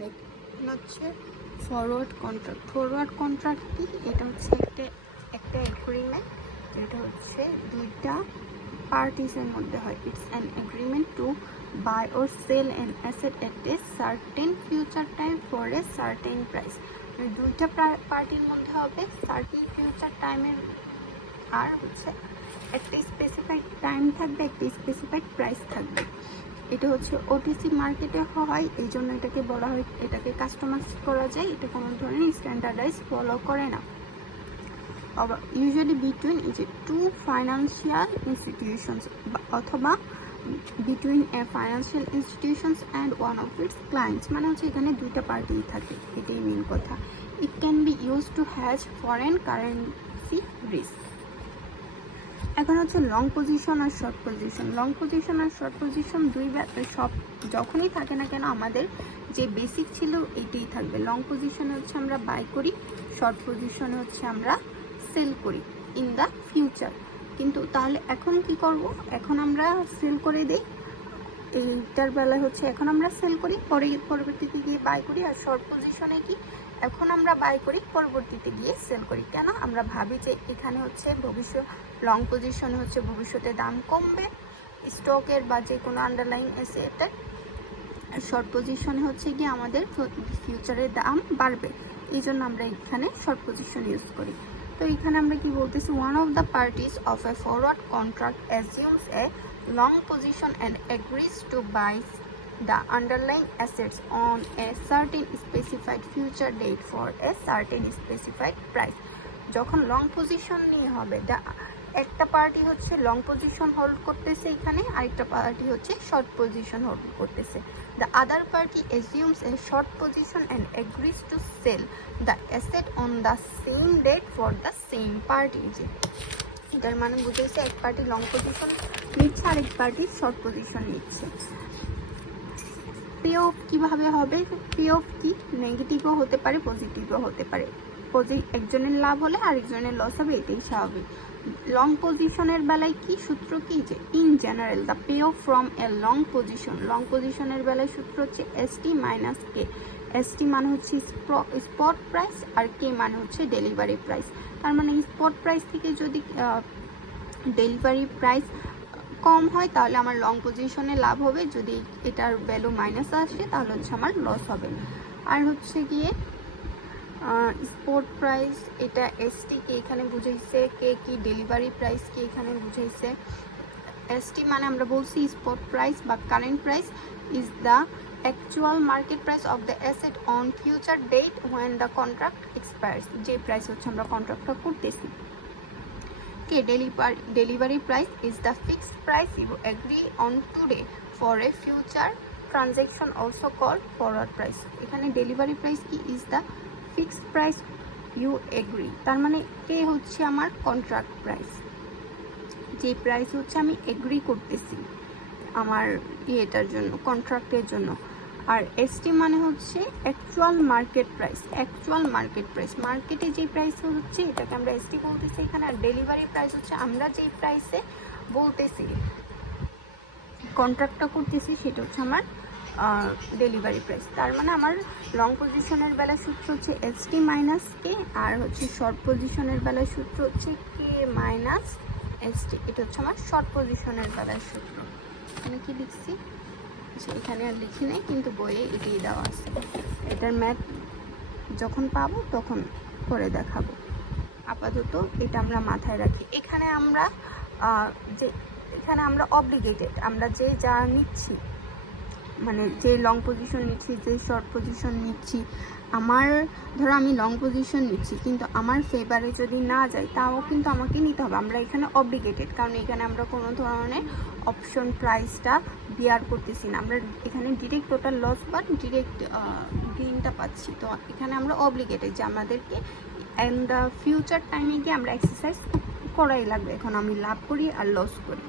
দেখুন হচ্ছে forward contract কি? এটা হচ্ছে একটা এগ্রিমেন্ট, এটা হচ্ছে দুইটা পার্টিসের মধ্যে হয়। It's an agreement to buy or sell an asset at a certain future time for a certain price. দুইটা পার্টির মধ্যে হবে সার্টেন ফিউচার টাইমের, আর হচ্ছে একটা স্পেসিফাইড টাইম থাকবে, একটা স্পেসিফাইড প্রাইস থাকবে। এটা হচ্ছে ওটিসি মার্কেটে হয়, এই জন্য এটাকে বলা হয়, এটাকে কাস্টমাইজ করা যায়, এটা কোনো ধরনের স্ট্যান্ডার্ডাইজ ফলো করে না। আবার ইউজুয়ালি বিটুইন এই যে টু ফাইন্যান্সিয়াল ইনস্টিটিউশনস অথবা between A financial institutions and one of its clients, মানে হচ্ছে এখানে দুইটা পার্টিই থাকে, এটাই মেন কথা। It can be use to has foreign currency risk. এখন হচ্ছে লং পজিশন আর শর্ট পজিশন। লং পজিশন আর শর্ট পজিশন সব যখনই থাকে না কেন আমাদের যে বেসিক ছিল এটাই থাকবে। লং পজিশনে হচ্ছে আমরা বাই করি, শর্ট পজিশনে হচ্ছে আমরা সেল করি ইন দ্য ফিউচার। কিন্তু তাহলে এখন কি করব? এখন আমরা সেল করে দিই, এইটার বেলায় হচ্ছে এখন আমরা সেল করি, পরবর্তীতে গিয়ে বাই করি। আর শর্ট পজিশনে কি? এখন আমরা বাই করি, পরবর্তীতে গিয়ে সেল করি। কেন? আমরা ভাবি যে এখানে হচ্ছে ভবিষ্যৎ, লং পজিশনে হচ্ছে ভবিষ্যতে দাম কমবে স্টকের বা যে কোনো আন্ডারলাইং অ্যাসেটের। শর্ট পজিশনে হচ্ছে গিয়ে আমাদের ফিউচারের দাম বাড়বে, এই জন্য আমরা এখানে শর্ট পজিশন ইউজ করি। তো এখানে আমরা কি বলতেছি? One of the parties of A forward contract assumes A long position and agrees to buy the underlying assets on a certain specified future date for a certain specified price. যখন long position নিয়ে হবে, একটা party হচ্ছে long position hold করতেছে এখানে, আরেকটা party হচ্ছে short position hold করতেছে। The other party assumes a short position and agrees to sell the asset on the same date for the same party. এটার মানে বুঝেছে এক পার্টি লং পজিশন নিচ্ছে, আরেক পার্টি শর্ট পজিশন নিচ্ছে। Pay off কীভাবে হবে? পে অফ কি? নেগেটিভও হতে পারে, পজিটিভও হতে পারে। একজনের লাভ হলে আরেকজনের লস হবে, এটাই স্বাভাবিক। লং পজিশনের বেলায় কি সূত্র কি? যে in general the pay off from a long position, long পজিশনের বেলায় সূত্র হচ্ছে এসটি মাইনাস কে। এসটি মানে হচ্ছে স্পট প্রাইস, আর কে মানে হচ্ছে ডেলিভারি প্রাইস। তার মানে স্পট প্রাইস থেকে যদি ডেলিভারি প্রাইস কম হয় তাহলে আমার লং পজিশনে লাভ হবে, যদি এটার ভ্যালু মাইনাস আসে তাহলে হচ্ছে আমার লস হবে। আর হচ্ছে গিয়ে স্পট প্রাইস, এটা এসটি কে এখানে বুঝাইছে, কে কি ডেলিভারি প্রাইস কে এখানে বুঝাইছে। এসটি মানে আমরা বলছি স্পট প্রাইস বা current price is the actual market price of the asset on future date when the contract expires, যে প্রাইস হচ্ছে আমরা কন্ট্রাক্টটা করতেছি। K delivery price is the fixed price you agree on today for a future transaction also call forward price. এখানে delivery price কি? Is the fixed price you agree, তার মানে কে হচ্ছে আমার কন্ট্রাক্ট প্রাইস, যে প্রাইস হচ্ছে আমি এগ্রি করতেছি আমার এটার জন্য, কন্ট্রাক্টের জন্য। আর এসটি মানে হচ্ছে actual market price, actual market price, মার্কেটে যে প্রাইস হচ্ছে এটাকে আমরা এসটি বলতেছি এখানে। আর ডেলিভারি প্রাইস হচ্ছে আমরা যেই প্রাইসে বলতেছি কন্ট্রাক্টটা করতেছি সেটা হচ্ছে আমার ডেলিভারি প্রাইস। তার মানে আমার লং পজিশনের বেলায় সূত্র হচ্ছে এসটি মাইনাস কে, আর হচ্ছে শর্ট পজিশনের বেলায় সূত্র হচ্ছে কে মাইনাস এসটি। এটা হচ্ছে আমার শর্ট পজিশনের বেলায় সূত্র। এখানে কি লিখছি? এখানে আর লিখি নেই, কিন্তু বইয়ে এটাই দেওয়া আছে। এটার ম্যাথ যখন পাবো তখন করে দেখাবো, আপাতত এটা আমরা মাথায় রাখি। এখানে আমরা অব্লিগেটেড, আমরা যে যা নিচ্ছি, মানে যে লং পজিশন নিচ্ছি, যে শর্ট পজিশন নিচ্ছি, আমার ধরো আমি লং পজিশন নিচ্ছি কিন্তু আমার ফেভারে যদি না যায় তাও কিন্তু আমাকে নিতে হবে। আমরা এখানে অব্লিগেটেড, কারণ এখানে আমরা কোনো ধরনের অপশন প্রাইসটা বিয়ার করতেছি না, আমরা এখানে ডিরেক্ট টোটাল লস বা ডিরেক্ট গেইনটা পাচ্ছি। তো এখানে আমরা অব্লিগেটেড যে আমাদেরকে অ্যান্ড দ্য ফিউচার টাইমে গিয়ে আমরা এক্সারসাইজ করাই লাগবে, এখন আমি লাভ করি আর লস করি।